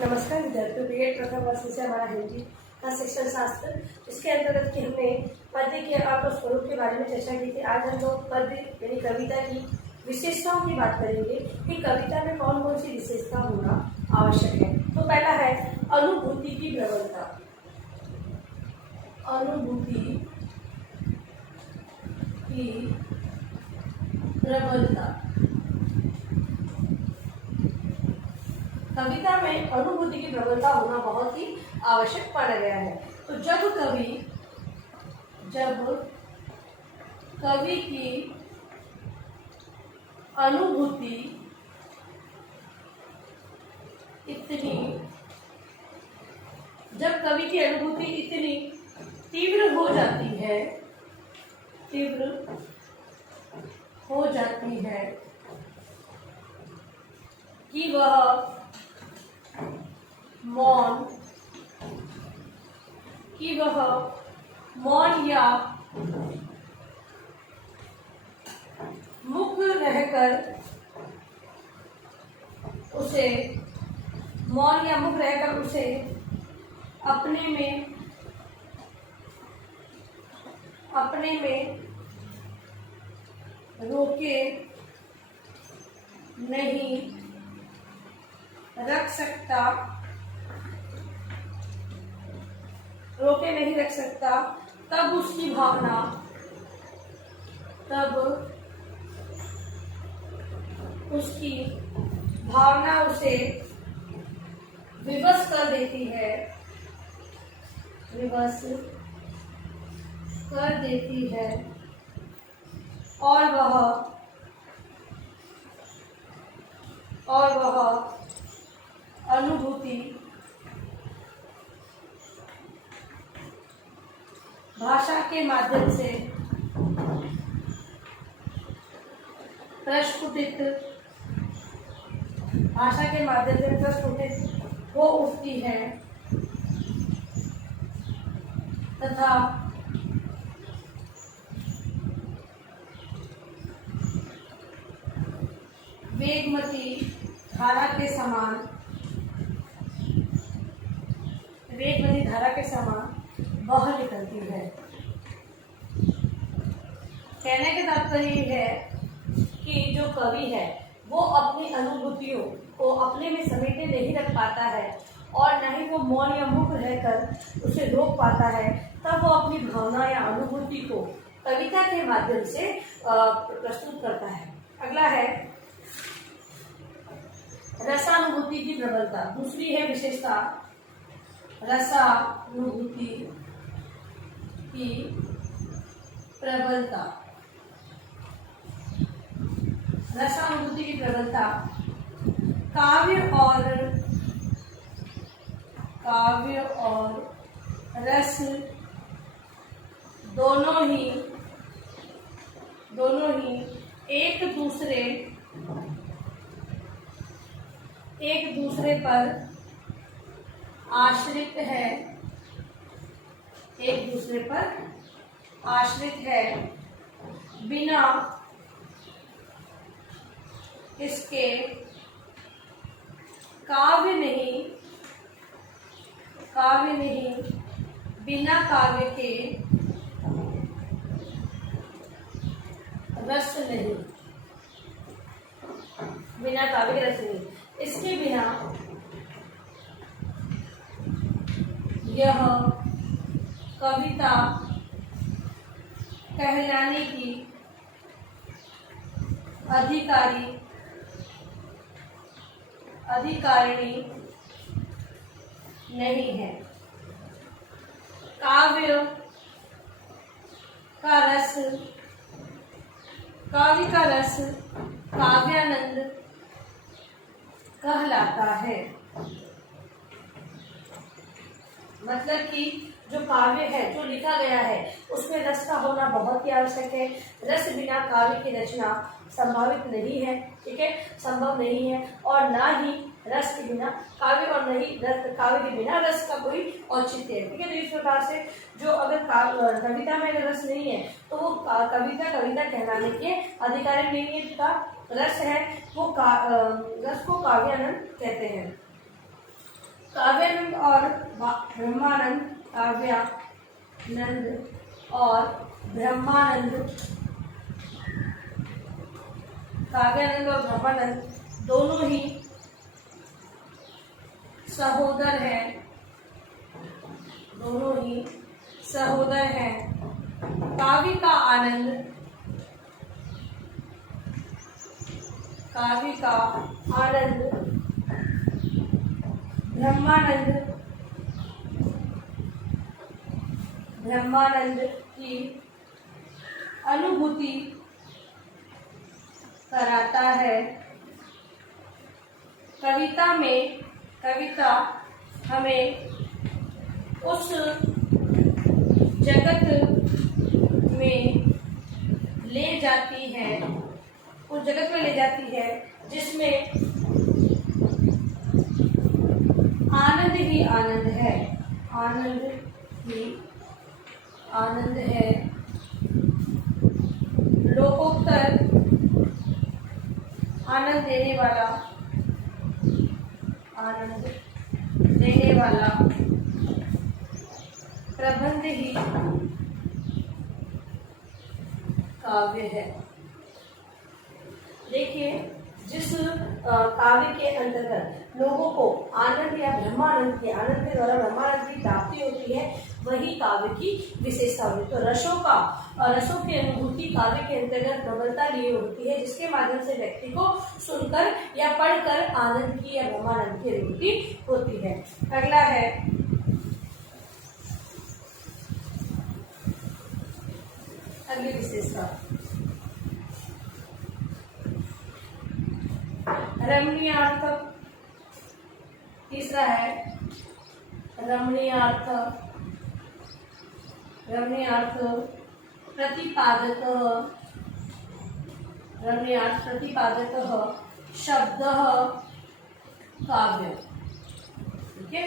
नमस्कार विद्यार्थियों, बीएड प्रथम वर्ष से हमारा हिंदी का शिक्षण शास्त्र, इसके अंतर्गत कि हमने पद्य के अर्थ और स्वरूप के बारे में चर्चा की थी। आज हम लोग पद्य यानी कविता की विशेषताओं की बात करेंगे कि कविता में कौन कौन सी विशेषता होना आवश्यक है। तो पहला है अनुभूति की प्रबलता। अनुभूति की प्रबलता। कविता में अनुभूति की प्रबलता होना बहुत ही आवश्यक माना गया है। तो जब कवि की अनुभूति इतनी तीव्र हो जाती है कि वह मौन या मुख रहकर उसे अपने में रोके नहीं रख सकता, तब उसकी भावना उसे विवश कर देती है और वह अनुभूति भाषा के माध्यम से प्रस्फुटित हो उठती है तथा वेगमती धारा के समान बह निकलती है। कहने का तात्पर्य ये है कि जो कवि है वो अपनी अनुभूतियों को अपने में समेटे नहीं रख पाता है और न ही वो मौन या मुख रहकर उसे रोक पाता है, तब वो अपनी भावना या अनुभूति को कविता के माध्यम से प्रस्तुत करता है। अगला है रसानुभूति की प्रबलता। दूसरी है विशेषता रसानुभूति की प्रबलता। रसानुभूति की प्रबलता काव्य और रस दोनों ही एक दूसरे पर आश्रित है, बिना इसके काव्य नहीं, बिना काव्य के रस नहीं, इसके बिना यह कविता कहलाने की अधिकारिणी नहीं है। काव्य का रस काव्यानंद कहलाता है। मतलब कि जो काव्य है, जो लिखा गया है, उसमें रस का होना बहुत ही आवश्यक है। रस बिना काव्य की रचना संभावित नहीं है, ठीक है, संभव नहीं है। और ना ही रस के बिना काव्य और न ही काव्य के बिना रस का कोई औचित्य है, ठीक है। तो इस प्रकार से जो अगर कविता में अगर रस नहीं है तो वो कविता कहलाने के अधिकारी नहीं है। जिसका रस है वो रस को काव्यानंद कहते हैं। काव्यानंद और ब्रह्मानंद, काव्यानंद और ब्रह्मानंद, काव्यानंद और ब्रह्मानंद दोनों ही सहोदर हैं, दोनों ही सहोदर हैं। काव्य का आनंद, काव्य का आनंद ब्रह्मानंद, ब्रह्मानंद की अनुभूति कराता है। कविता में, कविता हमें उस जगत में ले जाती है, उस जगत में ले जाती है जिसमें आनंद ही आनंद है, आनंद ही आनंद है। लोकोत्तर आनंद देने वाला, आनंद देने वाला प्रबंध ही काव्य है। देखिए, जिस काव्य के अंतर्गत लोगों को आनंद या ब्रह्मानंद के, आनंद के द्वारा ब्रह्मानंद की प्राप्ति होती है, वही काव्य की विशेषता होती है। तो रसों की अनुभूति काव्य के अंतर्गत प्रबलता लिए होती है, जिसके माध्यम से व्यक्ति को सुनकर या पढ़कर आनंद की या ब्रह्मानंद की अनुभूति होती है। अगला है अगली विशेषता, रमणीयार्थ। तीसरा है रमणीयार्थ, रमणीयार्थ प्रतिपादक, रमणीयार्थ प्रतिपादक शब्द काव्य। ठीक है,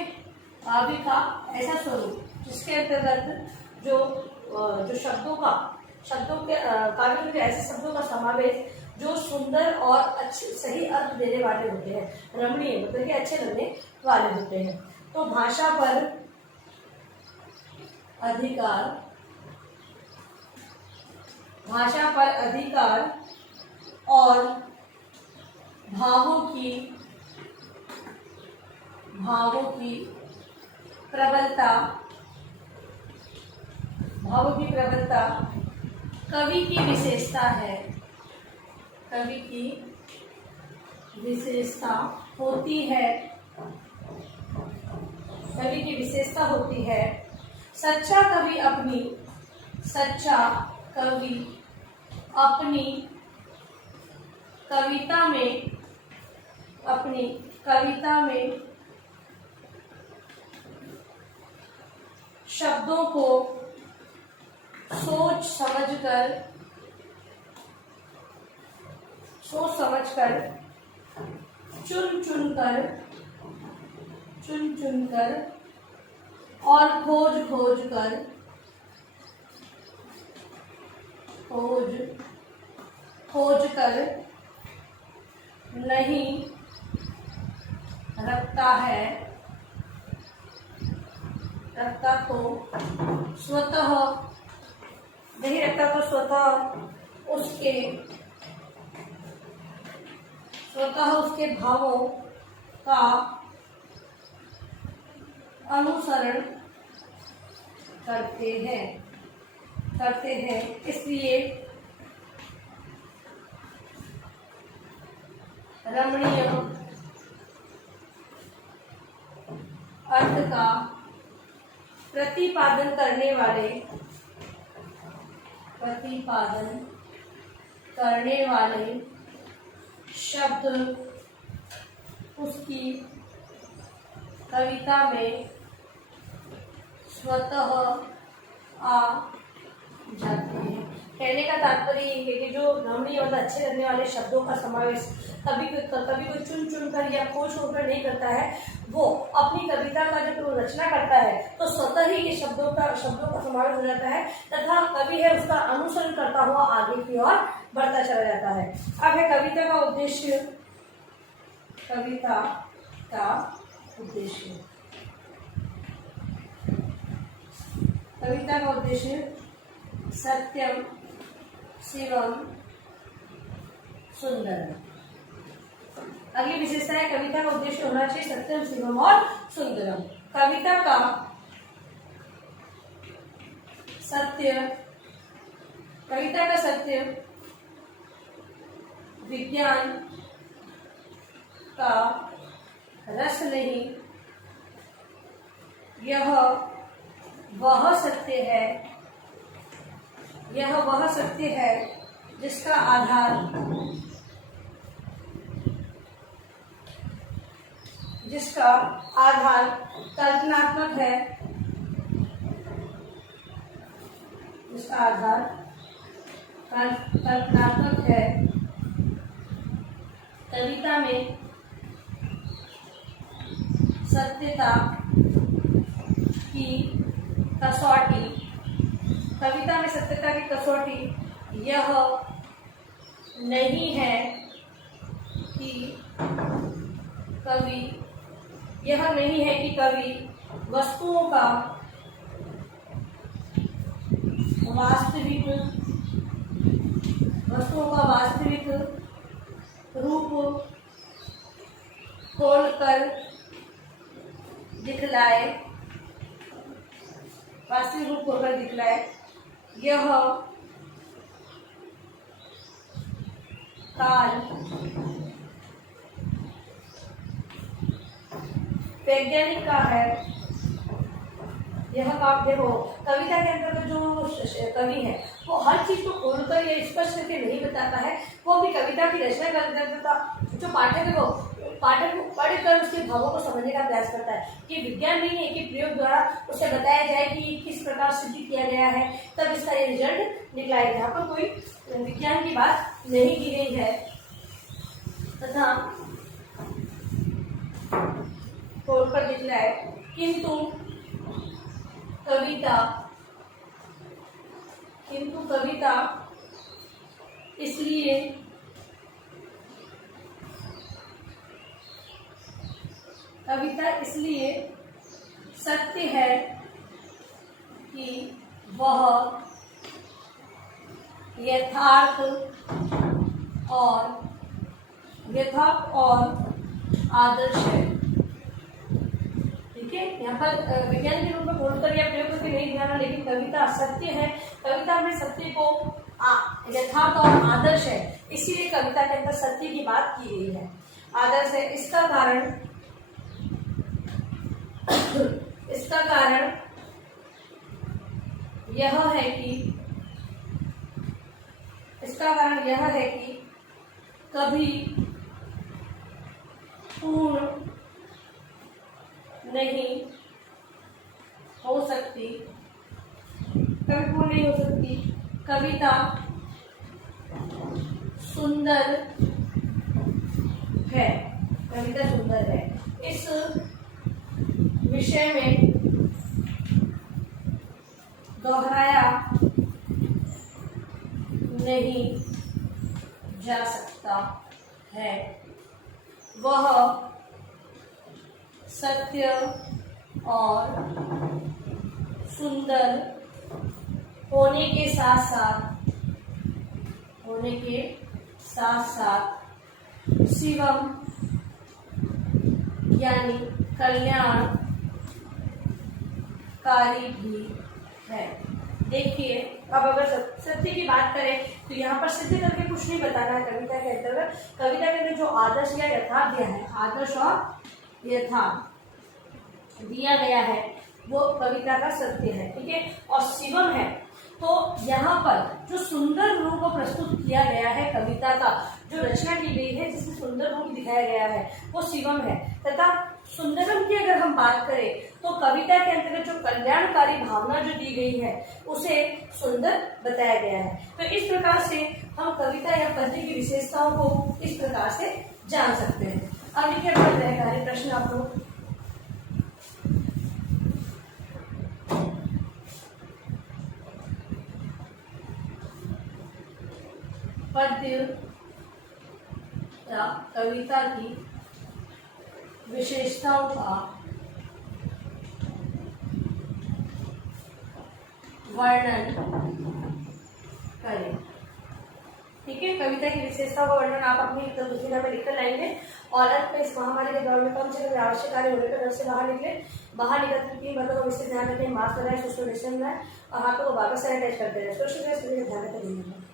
काव्य का ऐसा स्वरूप जिसके अंतर्गत जो शब्दों के काव्य के ऐसे शब्दों का समावेश जो सुंदर और अच्छे सही अर्थ देने वाले होते हैं। रमणीय मतलब कि अच्छे लगने वाले होते हैं। तो भाषा पर अधिकार, भाषा पर अधिकार और भावों की प्रबलता, भावों की प्रबलता कवि की विशेषता है, कवि की विशेषता होती है, कवि की विशेषता होती है। सच्चा कवि अपनी कविता में शब्दों को सोच समझकर चुन कर और खोज कर नहीं रखता है, रखता तो स्वतः नहीं रखता तो स्वतः उसके भावों का अनुसरण करते हैं। इसलिए रमणीय अर्थ का प्रतिपादन करने वाले शब्द उसकी कविता में स्वतः आ जाते हैं। कहने का तात्पर्य ये है कि जो रमणीय और अच्छे लगने वाले शब्दों का समावेश कभी कोई चुन कर या खोज होकर नहीं करता है, वो अपनी कविता का जब रचना करता है तो स्वतः ही ये शब्दों का समावेश हो जाता है तथा कवि है उसका अनुसरण करता हुआ आगे की ओर बढ़ता चला जाता है। अब है कविता का उद्देश्य। कविता का उद्देश्य सत्यम शिवम सुंदरम। अगली विशेषता है कविता का उद्देश्य होना चाहिए सत्यम शिवम और सुंदरम। कविता का सत्य विज्ञान का रस नहीं, यह वह सत्य है जिसका आधार कल्पनात्मक है, कविता में सत्यता की कसौटी यह नहीं है कि कवि वस्तुओं का वास्तविक रूप खोलकर दिखलाए, यह काल वैज्ञानिक का है। यह काम देखो, कविता के अंदर जो कवि है वो हर चीज को खोलकर या स्पष्ट करके नहीं बताता है, वो अपनी कविता की रचना करता, जो पाठक है वो पाठक को पढ़कर उसके भावों को समझने का प्रयास करता है। कि विज्ञान नहीं है कि प्रयोग द्वारा उसे बताया जाए कि किस प्रकार सिद्ध किया गया है तब इसका ये रिजल्ट निकला है। यहाँ पर कोई विज्ञान की बात नहीं की गई है तथा खोलकर दिखलाए, किंतु कविता इसलिए सत्य है कि वह यथार्थ और आदर्श है। ठीक है, यहाँ पर विज्ञान के रूप में बोलकर या प्रयोग करके नहीं दिखाना, लेकिन कविता सत्य है, कविता में सत्य को यथार्थ और आदर्श है, इसीलिए कविता के अंदर सत्य की बात की गई है, आदर्श है। इसका कारण यह है कि कभी पूर्ण नहीं हो सकती, कविता सुंदर है, इस विषय में दोहराया नहीं जा सकता है। वह सत्य और सुंदर होने के साथ साथ शिवम यानी कल्याणकारी भी है। देखिए, अब अगर सत्य की बात करें तो यहाँ पर सिद्ध करके कुछ नहीं बताना है कविता के अंतर्गत। कविता के अंदर जो आदर्श या यथार्थ दिया है, आदर्श और यथार्थ दिया गया है, वो कविता का सत्य है। ठीक है, और शिवम है, तो यहाँ पर जो सुंदर रूप प्रस्तुत किया गया है, कविता का जो रचना की गई है जिसमें सुंदर रूप दिखाया गया है, वो शिवम है। तथा सुंदरम की अगर हम बात करें तो कविता के अंतर्गत जो कल्याणकारी भावना जो दी गई है उसे सुंदर बताया गया है। तो इस प्रकार से हम कविता या पद्य की विशेषताओं को इस प्रकार से जान सकते हैं। अब लिखिए अपना कार्य प्रश्न आप लोग। पद्य या कविता की विशेषताओं का वर्णन करें। ठीक है, कविता की विशेषता का वर्णन आप अपनी दुनिया में लिखकर लाएंगे। और अंत में इस महामारी के दौर में कम से कम आवश्यक कार्य होने पर घर से बाहर निकले। बाहर निकलते 3 बातों का विशेष ध्यान रखें। मास्क लगाएं, सोशल डिस्टेंस बनाएं और हाथों को वापस सैनिटाइज करते रहे। सोशल डिस्टेंस ध्यान रखें।